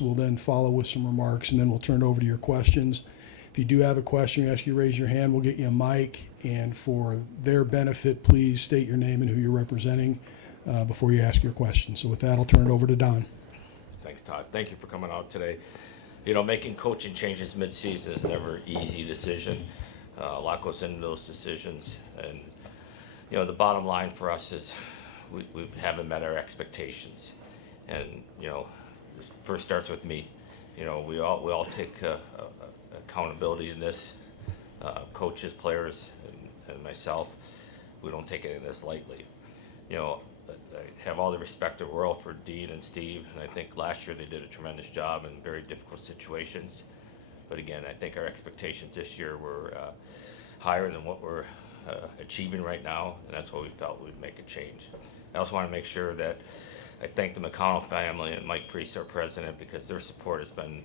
We'll then follow with some remarks, and then we'll turn it over to your questions. If you do have a question, we ask you to raise your hand. We'll get you a mic, and for their benefit, please state your name and who you're representing before you ask your question. So with that, I'll turn it over to Don. Thanks, Todd. Thank you for coming out today. You know, making coaching changes mid-season is never an easy decision. A lot goes into those decisions, and you know, the bottom line for us is we haven't met our expectations, and you know, it first starts with me. You know, we all take accountability in this. Coaches, players, and myself, we don't take any of this lightly. You know, I have all the respect in the world for Dean and Steve, and I think last year they did a tremendous job in very difficult situations. But again, I think our expectations this year were higher than what we're achieving right now, and that's why we felt we'd make a change. I also want to make sure that I thank the McConnell family and Mike Priest, our president, because their support has been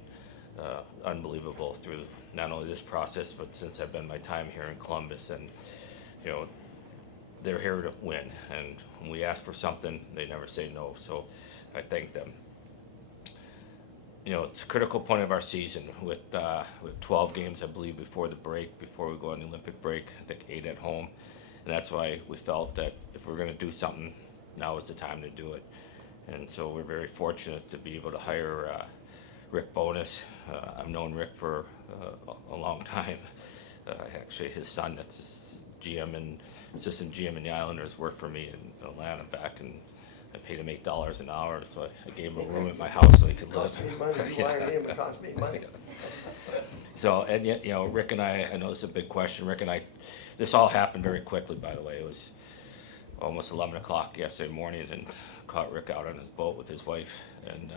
unbelievable through not only this process, but since I've been my time here in Columbus. And you know, they're here to win, and when we ask for something, they never say no. So I thank them. You know, it's a critical point of our season with 12 games, I believe, before the break, before we go on the Olympic break. I think 8 at home, and that's why we felt that if we're going to do something, now is the time to do it. And so we're very fortunate to be able to hire Rick Bowness. I've known Rick for a long time. Actually, his son, that's his GM and assistant GM in the Islanders, worked for me in Atlanta back, and I paid him $8 an hour, so I gave him a room at my house so he could live. Cost me money. You hired him, it cost me money. So, and yet, you know, Rick and I know this is a big question. Rick and I, this all happened very quickly, by the way. It was almost 11 o'clock yesterday morning, and caught Rick out on his boat with his wife, and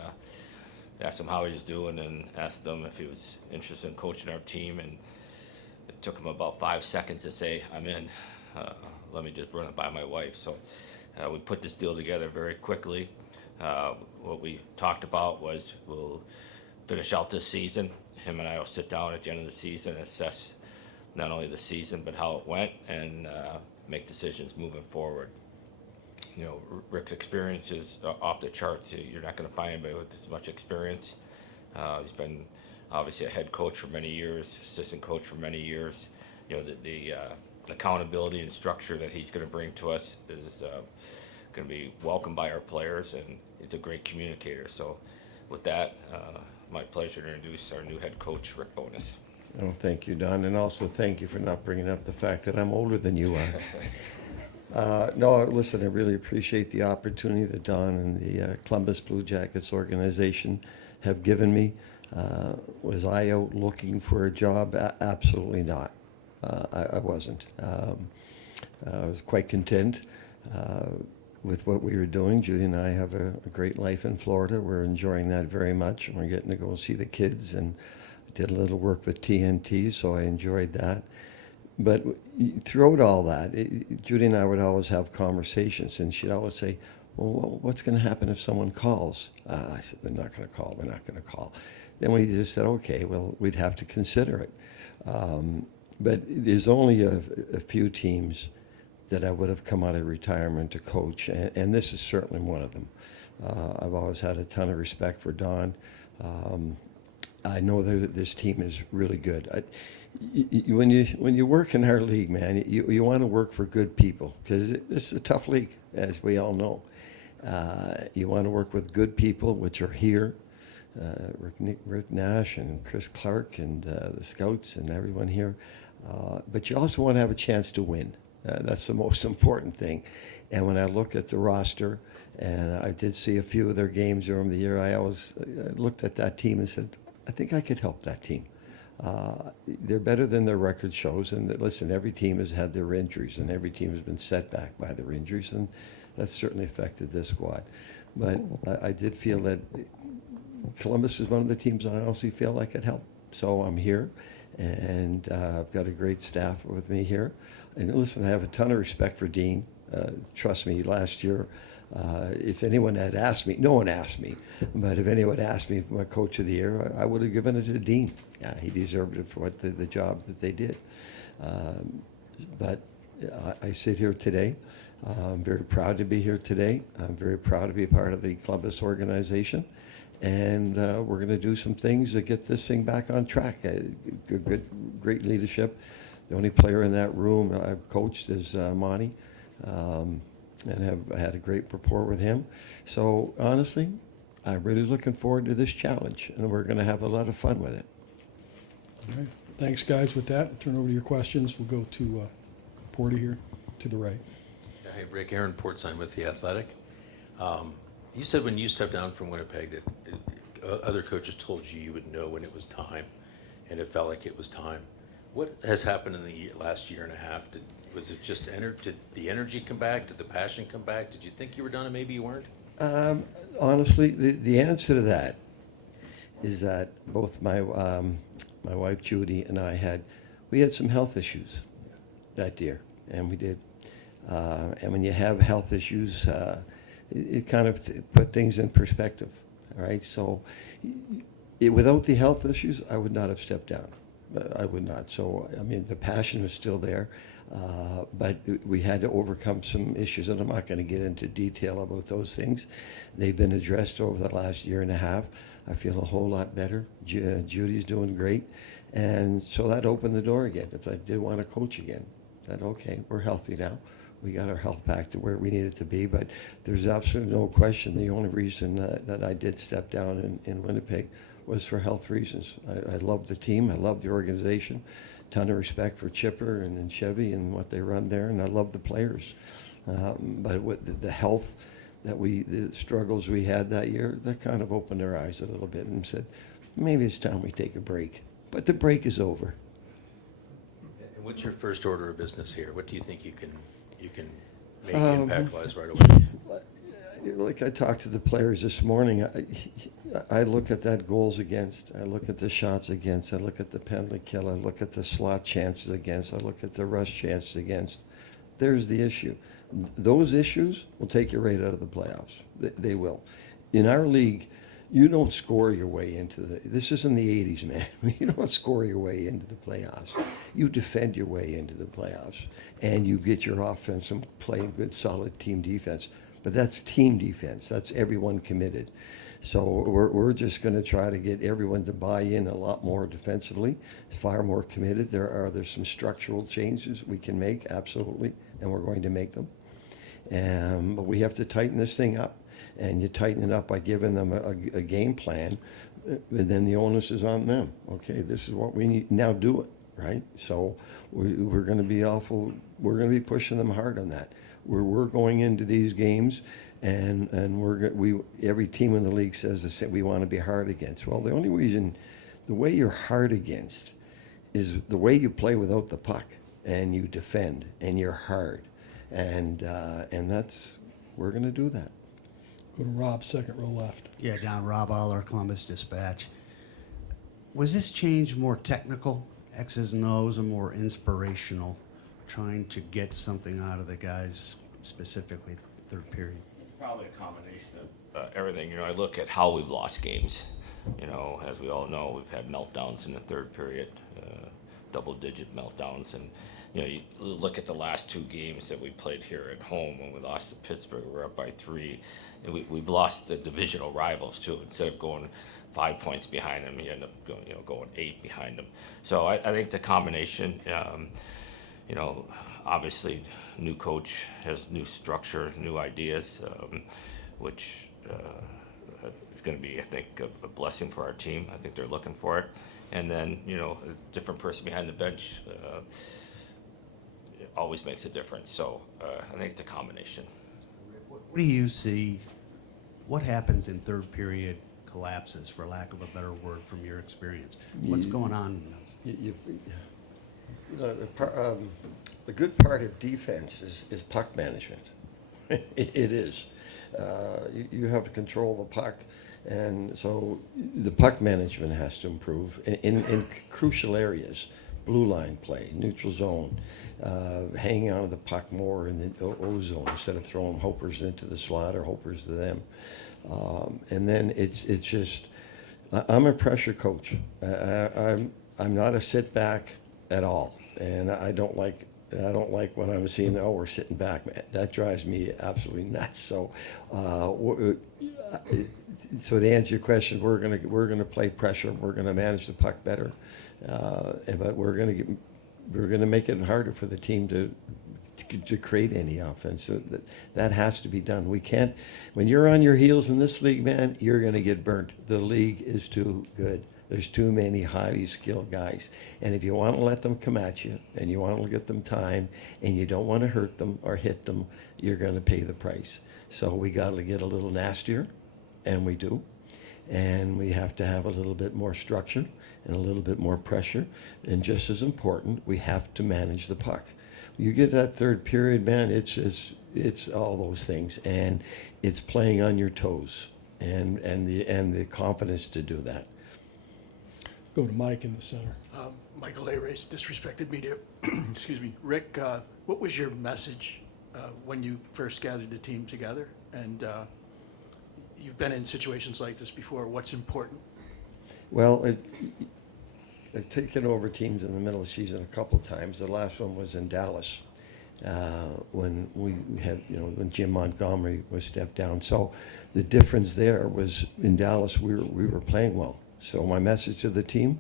asked him how he was doing, and asked him if he was interested in coaching our team. And it took him about 5 seconds to say, "I'm in. Let me just run it by my wife." So we put this deal together very quickly. What we talked about was we'll finish out this season. Him and I will sit down at the end of the season and assess not only the season but how it went, and make decisions moving forward. You know, Rick's experience is off the charts. You're not going to find anybody with as much experience. He's been obviously a head coach for many years, assistant coach for many years. You know, the accountability and structure that he's going to bring to us is going to be welcomed by our players, and he's a great communicator. So with that, my pleasure to introduce our new head coach, Rick Bowness. Oh, thank you, Don, and also thank you for not bringing up the fact that I'm older than you are. No, listen, I really appreciate the opportunity that Don and the Columbus Blue Jackets organization have given me. Was I out looking for a job? Absolutely not. I wasn't. I was quite content with what we were doing. Judy and I have a great life in Florida. We're enjoying that very much. We're getting to go see the kids, and did a little work with TNT, so I enjoyed that. But throughout all that, Judy and I would always have conversations, and she'd always say, "Well, what's going to happen if someone calls?" I said, "They're not going to call. They're not going to call." Then we just said, "Okay, well, we'd have to consider it." But there's only a few teams that I would have come out of retirement to coach, and this is certainly one of them. I've always had a ton of respect for Don. I know that this team is really good. When you work in our league, man, you want to work for good people, because this is a tough league, as we all know. You want to work with good people, which are here. Rick Nash and Chris Clark and the scouts and everyone here. But you also want to have a chance to win. That's the most important thing. And when I look at the roster, and I did see a few of their games during the year, I always looked at that team and said, I think I could help that team. They're better than their record shows. And listen, every team has had their injuries, and every team has been set back by their injuries, and that's certainly affected this squad. But I did feel that Columbus is one of the teams I honestly feel I could help. So I'm here, and I've got a great staff with me here. And listen, I have a ton of respect for Dean. Trust me, last year, if anyone had asked me, no one asked me, but if anyone asked me for my coach of the year, I would have given it to Dean. He deserved it for what the job that they did. But I sit here today. I'm very proud to be here today. I'm very proud to be part of the Columbus organization. and we're going to do some things to get this thing back on track. Great leadership. The only player in that room I've coached is Monty, and have had a great rapport with him. So honestly, I'm really looking forward to this challenge, and we're going to have a lot of fun with it. All right. Thanks, guys. With that, turn over to your questions. We'll go to Porter here to the right. Hey, Rick, Aaron Portzine with The Athletic. You said when you stepped down from Winnipeg that other coaches told you you would know when it was time, and it felt like it was time. What has happened in the last year and a half? Was it just did the energy come back? Did the passion come back? Did you think you were done and maybe you weren't? Honestly, the answer to that is that both my wife Judy and I had some health issues that year, and we did. And when you have health issues, it kind of put things in perspective. All right, so without the health issues, I would not have stepped down. I would not. So I mean, the passion was still there, but we had to overcome some issues, and I'm not going to get into detail about those things. They've been addressed over the last year and a half. I feel a whole lot better. Judy's doing great, and so that opened the door again. If I did want to coach again, that okay, we're healthy now. We got our health back to where we needed to be, but there's absolutely no question. The only reason that I did step down in Winnipeg was for health reasons. I love the team. I love the organization. Ton of respect for Chipper and Chevy and what they run there, and I love the players. But with the health the struggles we had that year, that kind of opened our eyes a little bit and said, maybe it's time we take a break. But the break is over. And what's your first order of business here? What do you think you can make impact-wise right away? Like I talked to the players this morning, I look at that goals against, I look at the shots against, I look at the penalty kill, I look at the slot chances against, I look at the rush chances against. There's the issue. Those issues will take you right out of the playoffs. They will. In our league, you don't score your way into this isn't the 80s, man. You don't score your way into the playoffs. You defend your way into the playoffs, and you get your offense and play good, solid team defense. But that's team defense. That's everyone committed. So we're just going to try to get everyone to buy in a lot more defensively, far more committed. There's some structural changes we can make, absolutely, and we're going to make them. But we have to tighten this thing up. And you tighten it up by giving them a game plan, and then the onus is on them. Okay, this is what we need. Now do it, right? So we're going to be we're going to be pushing them hard on that. We're going into these games, and every team in the league says that we want to be hard against. Well, the only reason, the way you're hard against is the way you play without the puck, and you defend, and you're hard, and we're going to do that. Go to Rob, second row left. Yeah, down Rob Aller, Columbus Dispatch. Was this change more technical, X's and O's, or more inspirational, trying to get something out of the guys, specifically third period? It's probably a combination of everything. You know, I look at how we've lost games. You know, as we all know, we've had meltdowns in the third period, double-digit meltdowns, and you know, you look at the last two games that we played here at home. When we lost to Pittsburgh, we were up by 3. And we've lost the divisional rivals too. Instead of going 5 points behind them, you end up going 8 behind them. So I think the combination, obviously, new coach has new structure, new ideas, which is going to be, I think, a blessing for our team. I think they're looking for it. And then, a different person behind the bench always makes a difference. So I think it's a combination. What do you see, what happens in third period collapses, for lack of a better word, from your experience? What's going on in those? A good part of defense is puck management. It is. You have to control the puck, and so the puck management has to improve in crucial areas. Blue line play, neutral zone, hanging on to the puck more in the O zone instead of throwing hopers into the slot or hopers to them. And then it's just, I'm a pressure coach. I'm not a sit back at all, and I don't like And I don't like when I'm seeing, oh, we're sitting back, man. That drives me absolutely nuts. So, so to answer your question, we're gonna play pressure. We're gonna manage the puck better, but we're gonna make it harder for the team to create any offense. So that has to be done. We can't. When you're on your heels in this league, man, you're gonna get burnt. The league is too good. There's too many highly skilled guys. And if you want to let them come at you and you want to get them time and you don't want to hurt them or hit them, you're going to pay the price. So we got to get a little nastier, and we do. And we have to have a little bit more structure and a little bit more pressure. And just as important, we have to manage the puck. You get that third period, man, it's all those things. And it's playing on your toes and the confidence to do that. Go to Mike in the center. Michael A. Race, Disrespected Media. Excuse me. Rick, what was your message when you first gathered the team together? And you've been in situations like this before. What's important? Well, I've taken over teams in the middle of the season a couple of times. The last one was in Dallas when we had, when Jim Montgomery was stepped down. So the difference there was in Dallas we were playing well. So my message to the team,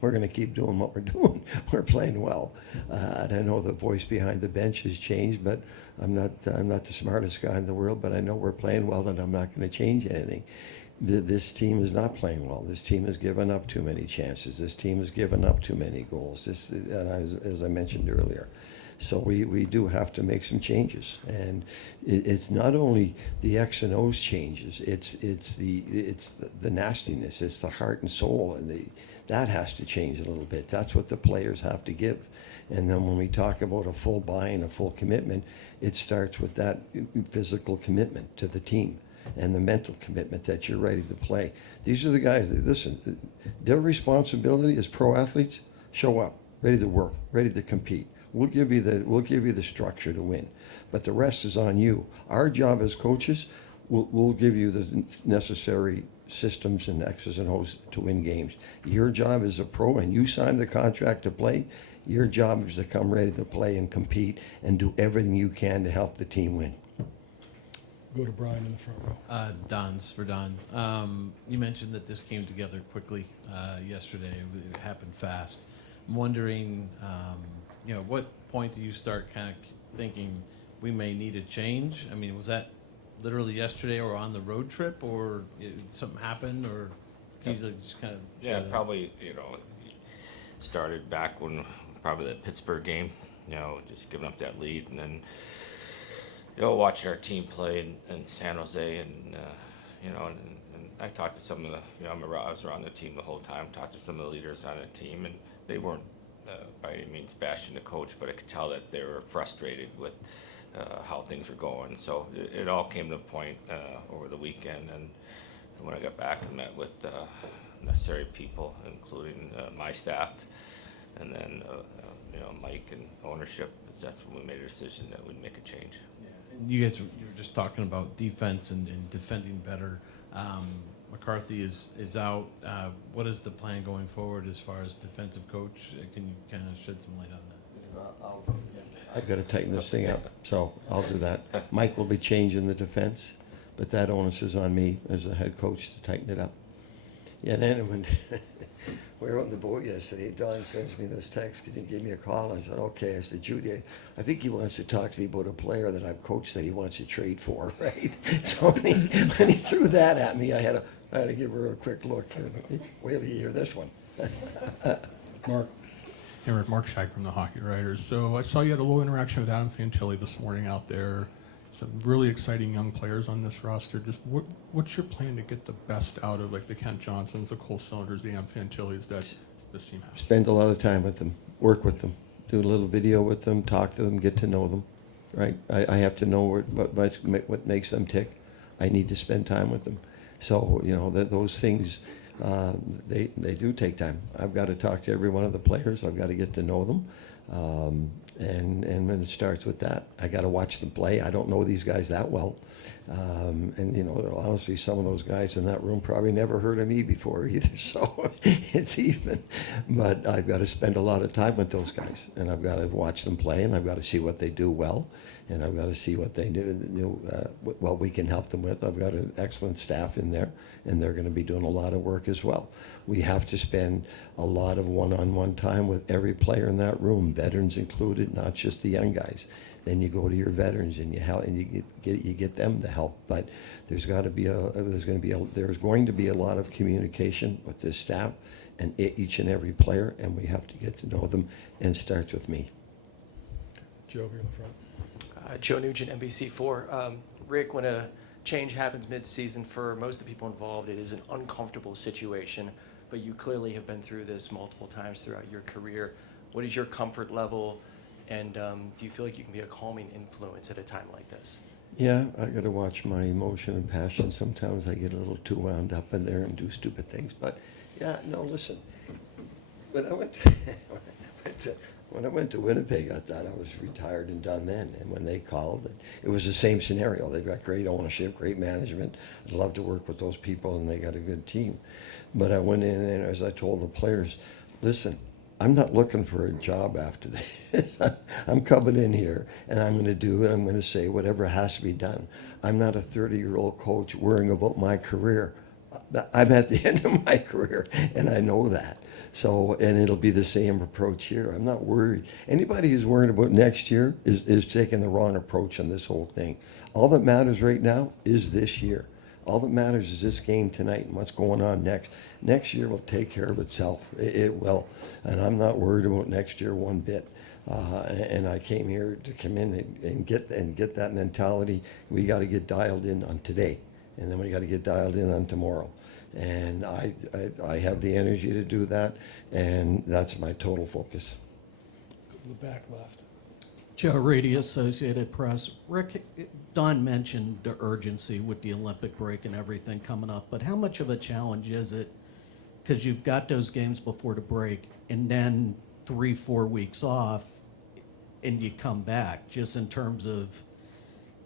we're going to keep doing what we're doing. We're playing well. And I know the voice behind the bench has changed, but I'm not the smartest guy in the world, but I know we're playing well and I'm not going to change anything. This team is not playing well. This team has given up too many chances. This team has given up too many goals, as I mentioned earlier. So we do have to make some changes, and it's not only the X and O's changes. It's the nastiness. It's the heart and soul, and that has to change a little bit. That's what the players have to give. And then when we talk about a full buy-in, a full commitment, it starts with that physical commitment to the team and the mental commitment that you're ready to play. These are the guys that, listen, their responsibility as pro athletes: show up, ready to work, ready to compete. We'll give you the structure to win, but the rest is on you. Our job as coaches, we'll give you the necessary systems and X's and O's to win games. Your job as a pro, and you signed the contract to play, your job is to come ready to play and compete and do everything you can to help the team win. Go to Brian in the front row. Don's for Don. You mentioned that this came together quickly yesterday. It happened fast. I'm wondering, what point do you start kind of thinking we may need a change? I mean, was that literally yesterday or on the road trip, or something happened, or can you just kind of share that? Probably, started back when probably the Pittsburgh game, just giving up that lead, and then, watching our team play in San Jose, and I talked to some of the, I was around the team the whole time, talked to some of the leaders on the team, and they weren't by any means bashing the coach, but I could tell that they were frustrated with how things were going. So it all came to a point over the weekend, and when I got back and met with necessary people, including my staff, and then Mike and ownership, that's when we made a decision that we'd make a change. Yeah. And you guys, you were just talking about defense and defending better. McCarthy is out. What is the plan going forward as far as defensive coach? Can you kind of shed some light on that? I've got to tighten this thing up, so I'll do that. Mike will be changing the defense, but that onus is on me as a head coach to tighten it up. Yeah, and then when we were on the boat yesterday, Don sends me this text, "Can you give me a call?" I said, "Okay." I said, "Judy, I think he wants to talk to me about a player that I've coached that he wants to trade for," right? So when he threw that at me, I had to give her a quick look. Wait till you hear this one. Mark. Hey, Rick, Mark Scheig from the Hockey Writers. So I saw you had a little interaction with Adam Fantilli this morning out there. Some really exciting young players on this roster. Just what's your plan to get the best out of, like, the Kent Johnsons, the Cole Cylinders, the Adam Fantillis that this team has? Spend a lot of time with them, work with them, do a little video with them, talk to them, get to know them, right? I have to know what makes them tick. I need to spend time with them. So, those things, they do take time. I've got to talk to every one of the players. I've got to get to know them. And when it starts with that, I got to watch them play. I don't know these guys that well. And, you know, honestly, some of those guys in that room probably never heard of me before either. So it's even. But I've got to spend a lot of time with those guys. And I've got to watch them play, and I've got to see what they do well. And I've got to see what they do, what we can help them with. I've got an excellent staff in there, and they're going to be doing a lot of work as well. We have to spend a lot of one-on-one time with every player in that room, veterans included, not just the young guys. Then you go to your veterans and you get them to help. But there's going to be a lot of communication with this staff and each and every player, and we have to get to know them. And it starts with me. Joe, here in the front. Joe Nugent, NBC4. Rick, when a change happens mid-season, for most of the people involved, it is an uncomfortable situation, but you clearly have been through this multiple times throughout your career. What is your comfort level, and do you feel like you can be a calming influence at a time like this? Yeah, I got to watch my emotion and passion. Sometimes I get a little too wound up in there and do stupid things. But yeah, no, listen. When I went to Winnipeg, I thought I was retired and done then. And when they called, it was the same scenario. They've got great ownership, great management. I'd love to work with those people, and they got a good team. But I went in there, as I told the players, listen, I'm not looking for a job after this. I'm coming in here, and I'm going to do it. I'm going to say whatever has to be done. I'm not a 30-year-old coach worrying about my career. I'm at the end of my career, and I know that. So, and it'll be the same approach here. I'm not worried. Anybody who's worried about next year is taking the wrong approach on this whole thing. All that matters right now is this year. All that matters is this game tonight and what's going on next. Next year will take care of itself. It will. And I'm not worried about next year one bit. And I came here to come in and get that mentality. We got to get dialed in on today, and then we got to get dialed in on tomorrow. And I have the energy to do that, and that's my total focus. Go to the back left. Joe Reedy, Associated Press. Rick, Don mentioned the urgency with the Olympic break and everything coming up, but how much of a challenge is it? Because you've got those games before the break, and then 3-4 weeks off, and you come back, just in terms of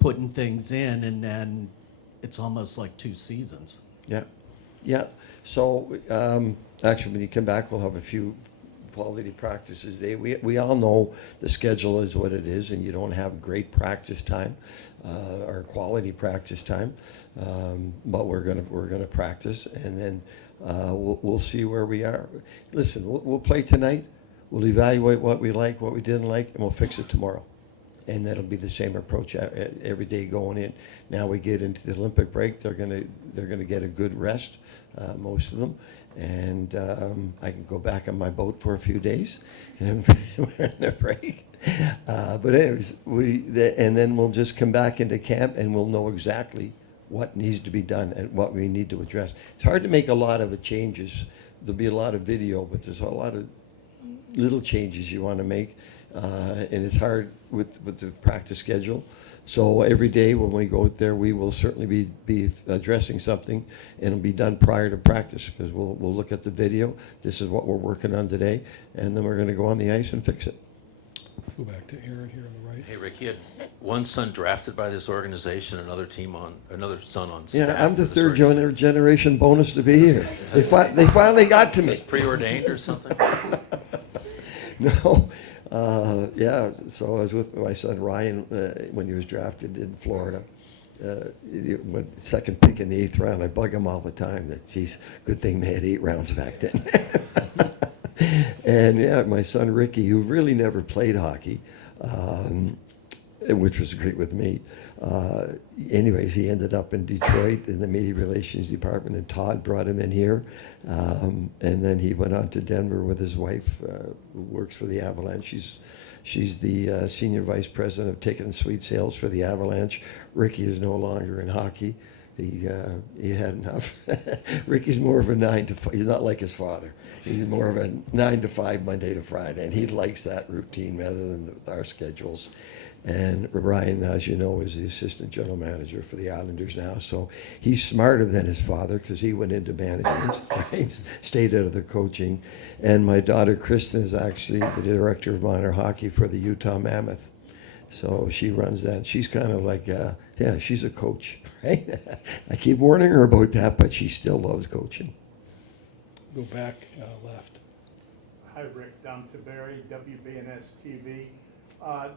putting things in, and then it's almost like 2 seasons. Yeah. Yeah. So actually, when you come back, we'll have a few quality practices today. We all know the schedule is what it is, and you don't have great practice time or quality practice time. But we're gonna practice, and then we'll see where we are. Listen, we'll play tonight. We'll evaluate what we like, what we didn't like, and we'll fix it tomorrow. And that'll be the same approach every day going in. Now we get into the Olympic break. They're gonna get a good rest, most of them, and I can go back on my boat for a few days and their break. But anyways, and then we'll just come back into camp, and we'll know exactly what needs to be done and what we need to address. It's hard to make a lot of changes. There'll be a lot of video, but there's a lot of little changes you want to make. And it's hard with the practice schedule. So every day when we go out there, we will certainly be addressing something, and it'll be done prior to practice, because we'll look at the video. This is what we're working on today, and then we're going to go on the ice and fix it. Go back to Aaron here on the right. Hey, Rick, you had one son drafted by this organization, another son on staff. Yeah, I'm the for this third organization. generation Bowness to be here. They finally got to Is me. this preordained or something? No. Yeah, so I was with my son Ryan when he was drafted in Florida. He went second pick in the 8th round. I bug him all the time that, geez, good thing they had 8 rounds back then. And yeah, my son Ricky, who really never played hockey, which was great with me. Anyways, he ended up in Detroit in the media relations department, and Todd brought him in here. And then he went on to Denver with his wife, who works for the Avalanche. She's the senior vice president of ticket and suite sales for the Avalanche. Ricky is no longer in hockey. He had enough. Ricky's more of a 9 to 5. He's not like his father. He's more of a 9 to 5 Monday to Friday, and he likes that routine rather than our schedules. And Ryan, as you know, is the assistant general manager for the Islanders now. So he's smarter than his father because he went into management, right? Stayed out of the coaching. And my daughter, Kristen, is actually the director of minor hockey for the Utah Mammoth. So she runs that. She's kind of like, yeah, she's a coach, right? I keep warning her about that, but she still loves coaching. Go back left. Hi, Rick. Don Taberry, WBNS TV.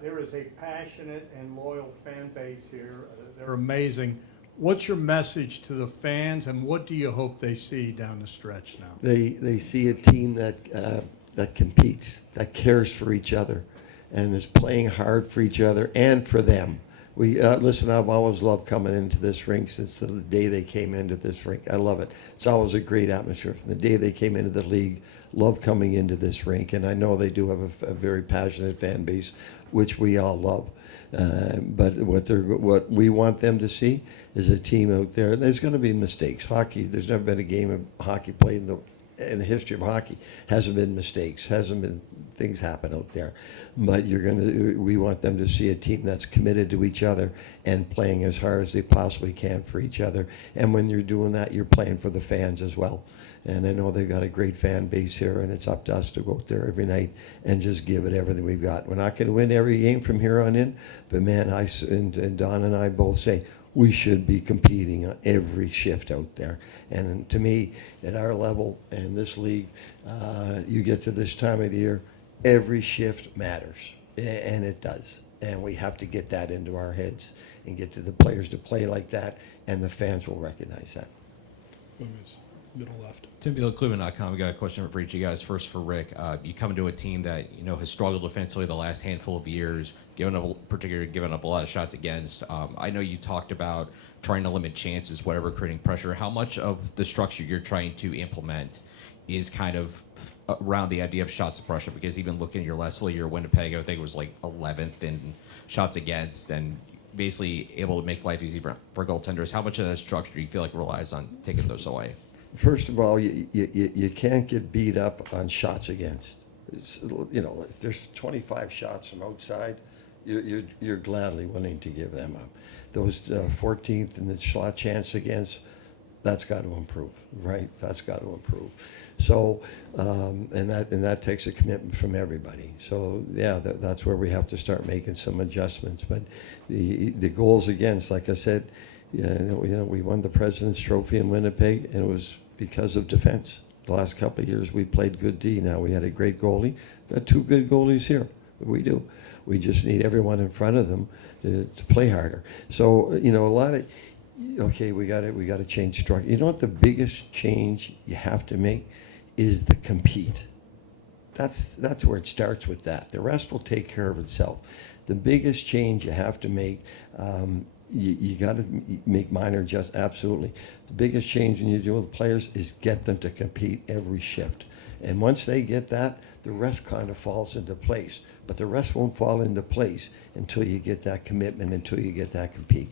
There is a passionate and loyal fan base here. They're amazing. What's your message to the fans, and what do you hope they see down the stretch now? They see a team that competes, that cares for each other, and is playing hard for each other and for them. Listen, I've always loved coming into this rink since the day they came into this rink. I love it. It's always a great atmosphere. From the day they came into the league, love coming into this rink, and I know they do have a very passionate fan base, which we all love. But what we want them to see is a team out there. There's going to be mistakes. Hockey. There's never been a game of hockey played in the history of hockey hasn't been mistakes. Hasn't been things happen out there. But we want them to see a team that's committed to each other and playing as hard as they possibly can for each other. And when you're doing that, you're playing for the fans as well. And I know they've got a great fan base here, and it's up to us to go out there every night and just give it everything we've got. We're not going to win every game from here on in, but man, and Don and I both say we should be competing on every shift out there. And to me, at our level and this league, you get to this time of the year, every shift matters, and it does. And we have to get that into our heads and get to the players to play like that, and the fans will recognize that. Bowness, middle left. Tim Beal, Cleveland.com. We got a question for each of you guys. First for Rick. You come into a team that has struggled defensively the last handful of years, given up a lot of shots against. I know you talked about trying to limit chances, whatever, creating pressure. How much of the structure you're trying to implement is kind of around the idea of shot suppression? Because even looking at your last full year, Winnipeg, I think it was like 11th in shots against, and basically able to make life easy for goaltenders. How much of that structure do you feel like relies on taking those away? First of all, you can't get beat up on shots against. If there's 25 shots from outside, you're gladly willing to give them up. Those 14th and the shot chance against, that's got to improve, right? That's got to improve. So, and that takes a commitment from everybody. So, yeah, that's where we have to start making some adjustments. But the goals against, like I said, we won the President's Trophy in Winnipeg, and it was because of defense. The last couple of years, we played good D. Now we had a great goalie. Got two good goalies here. We do. We just need everyone in front of them to play harder. So, a lot of. Okay, we got to change structure. You know what the biggest change you have to make is the compete. That's where it starts with that. The rest will take care of itself. The biggest change you have to make, you got to make minor adjustments. Absolutely. The biggest change when you deal with players is get them to compete every shift. And once they get that, the rest kind of falls into place. But the rest won't fall into place until you get that commitment, until you get that compete.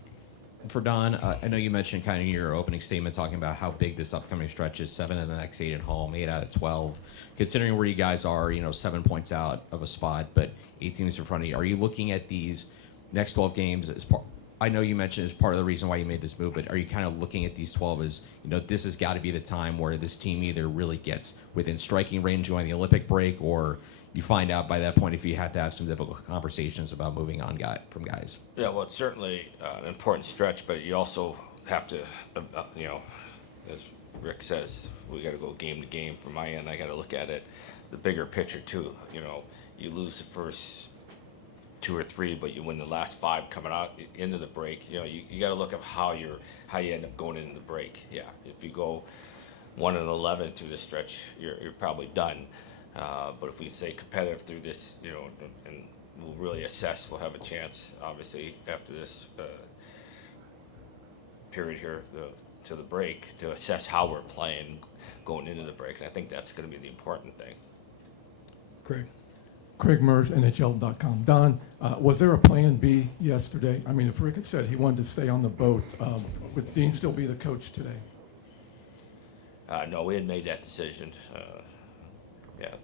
For Don, I know you mentioned kind of in your opening statement talking about how big this upcoming stretch is, 7 of the next 8 at home, 8 out of 12. Considering where you guys are, 7 points out of a spot, but 8 teams in front of you, are you looking at these next 12 games as part? I know you mentioned as part of the reason why you made this move, but are you kind of looking at these 12 as, this has got to be the time where this team either really gets within striking range going the Olympic break, or you find out by that point if you have to have some difficult conversations about moving on from guys? Yeah, well, it's certainly an important stretch, but you also have to, as Rick says, we got to go game to game. From my end, I got to look at it, the bigger picture too. You lose the first 2 or 3, but you win the last 5 coming out into the break. You got to look at how you end up going into the break. Yeah, if you go 1-11 through this stretch, you're probably done. But if we stay competitive through this, and we'll really assess, we'll have a chance, obviously, after this period here to the break, to assess how we're playing going into the break. And I think that's going to be the important thing. Craig Merz, NHL.com. Don, was there a plan B yesterday? I mean, if Rick had said he wanted to stay on the boat, would Dean still be the coach today? No, we had made that decision. Yeah,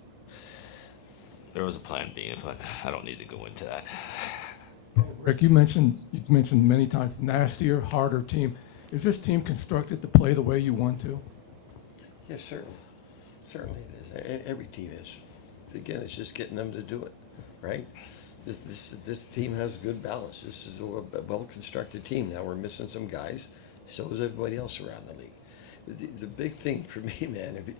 there was a plan B, but I don't need to go into that. Rick, you've mentioned many times nastier, harder team. Is this team constructed to play the way you want to? Yes, certainly. Certainly it is. Every team is. Again, it's just getting them to do it, right? This team has good balance. This is a well-constructed team. Now we're missing some guys. So is everybody else around the league. The big thing for me, man,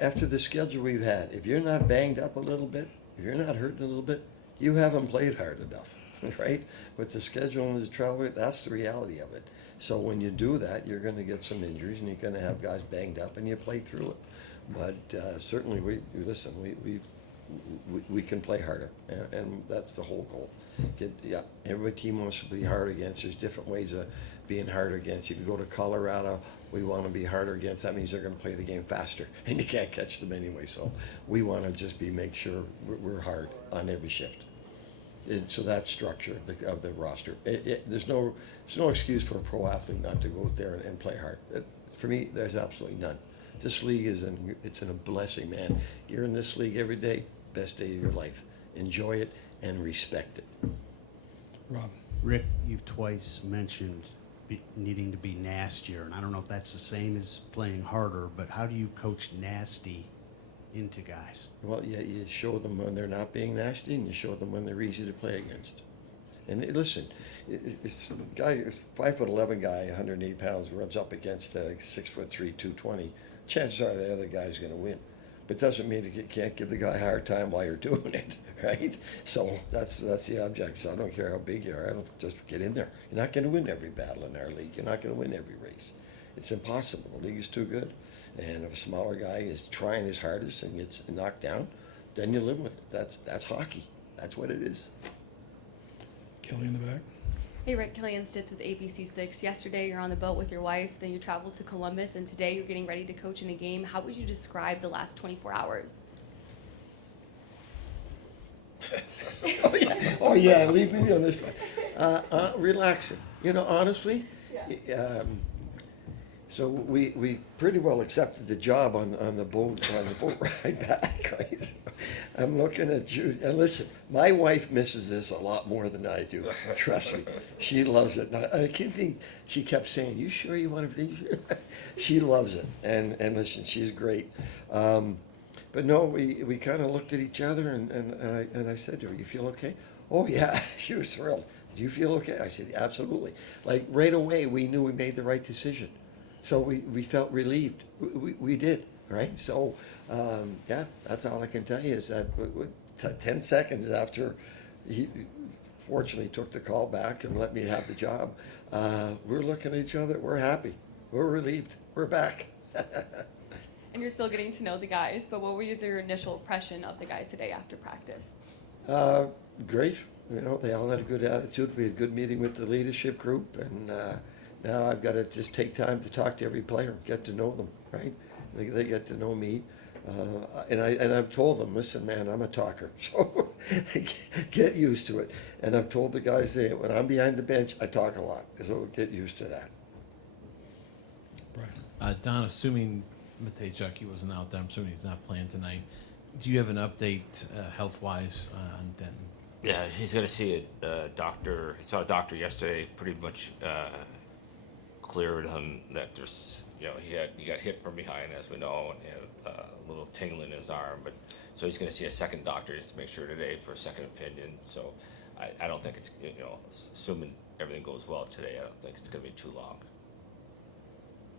after the schedule we've had, if you're not banged up a little bit, if you're not hurting a little bit, you haven't played hard enough, right? With the schedule and the travel, that's the reality of it. So when you do that, you're going to get some injuries and you're going to have guys banged up and you play through it. But certainly, we can play harder, and that's the whole goal. Every team wants to be hard against. There's different ways of being hard against. If you go to Colorado, we want to be harder against. That means they're going to play the game faster, and you can't catch them anyway. So we want to just make sure we're hard on every shift. So that structure of the roster. There's no excuse for a pro athlete not to go out there and play hard. For me, there's absolutely none. This league it's a blessing, man. You're in this league every day, best day of your life. Enjoy it and respect it. Rob? Rick, you've twice mentioned needing to be nastier, and I don't know if that's the same as playing harder, but how do you coach nasty into guys? Well, yeah, you show them when they're not being nasty, and you show them when they're easy to play against. And listen, it's a guy, 5'11" guy, 108 pounds, runs up against a 6'3", 220. Chances are the other guy's going to win. But doesn't mean you can't give the guy a hard time while you're doing it, right? So that's the object. So I don't care how big you are. I don't just get in there. You're not going to win every battle in our league. You're not going to win every race. It's impossible. The league is too good. And if a smaller guy is trying his hardest and gets knocked down, then you live with it. That's hockey. That's what it is. Kelly in the back. Hey Rick, Kellyanne Stitz with ABC6. Yesterday you're on the boat with your wife, then you traveled to Columbus, and today you're getting ready to coach in a game. How would you describe the last 24 hours? Oh yeah, leave me on this one. Relaxing. Honestly, so we pretty well accepted the job on the boat ride back, right? I'm looking at you, and listen, my wife misses this a lot more than I do. Trust me, she loves it. I can't think. She kept saying, "You sure you want to?" She loves it, and listen, she's great. But no, we kind of looked at each other, and I said to her, "You feel okay?" Oh yeah, she was thrilled. "Do you feel okay?" I said, "Absolutely." Like right away, we knew we made the right decision. So we felt relieved. We did, right? So, yeah, that's all I can tell you is that 10 seconds after he fortunately took the call back and let me have the job, we're looking at each other. We're happy. We're relieved. We're back. And you're still getting to know the guys, but what was your initial impression of the guys today after practice? Great. They all had a good attitude. We had a good meeting with the leadership group, and now I've got to just take time to talk to every player, get to know them, right? They get to know me. And I've told them, listen, man, I'm a talker, so get used to it. And I've told the guys that when I'm behind the bench, I talk a lot, so get used to that. Brian? Don, assuming Matej Jucky wasn't out there, I'm assuming he's not playing tonight. Do you have an update health-wise on Denton? Yeah, he's going to see a doctor. He saw a doctor yesterday, pretty much cleared him that there's, he got hit from behind, as we know, and he had a little tingling in his arm. But so he's going to see a second doctor just to make sure today for a second opinion. So I don't think it's, assuming everything goes well today, I don't think it's going to be too long.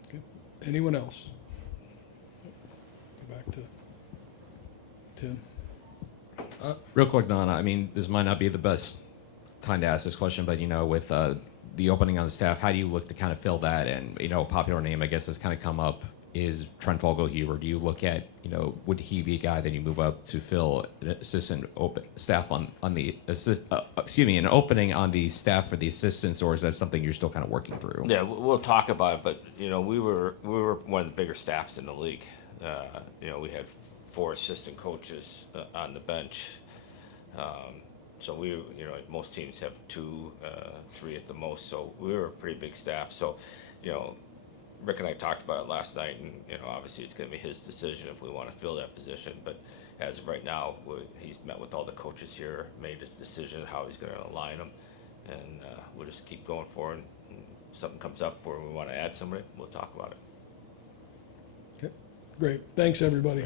Okay. Anyone else? Go back to Tim. Real quick, Donna, this might not be the best time to ask this question, but, with the opening on the staff, how do you look to kind of fill that? And, a popular name, I guess, that's kind of come up is Trent Fogelhuber. Do you look at, would he be a guy that you move up to fill an assistant staff on the, an opening on the staff for the assistants, or is that something you're still kind of working through? Yeah, we'll talk about it, but, we were one of the bigger staffs in the league. We had 4 assistant coaches on the bench. So most teams have 2, 3 at the most. So we were a pretty big staff. So, Rick and I talked about it last night, and obviously it's going to be his decision if we want to fill that position. But as of right now, he's met with all the coaches here, made his decision how he's going to align them, and we'll just keep going forward. And if something comes up where we want to add somebody, we'll talk about it. Okay, great. Thanks, everybody.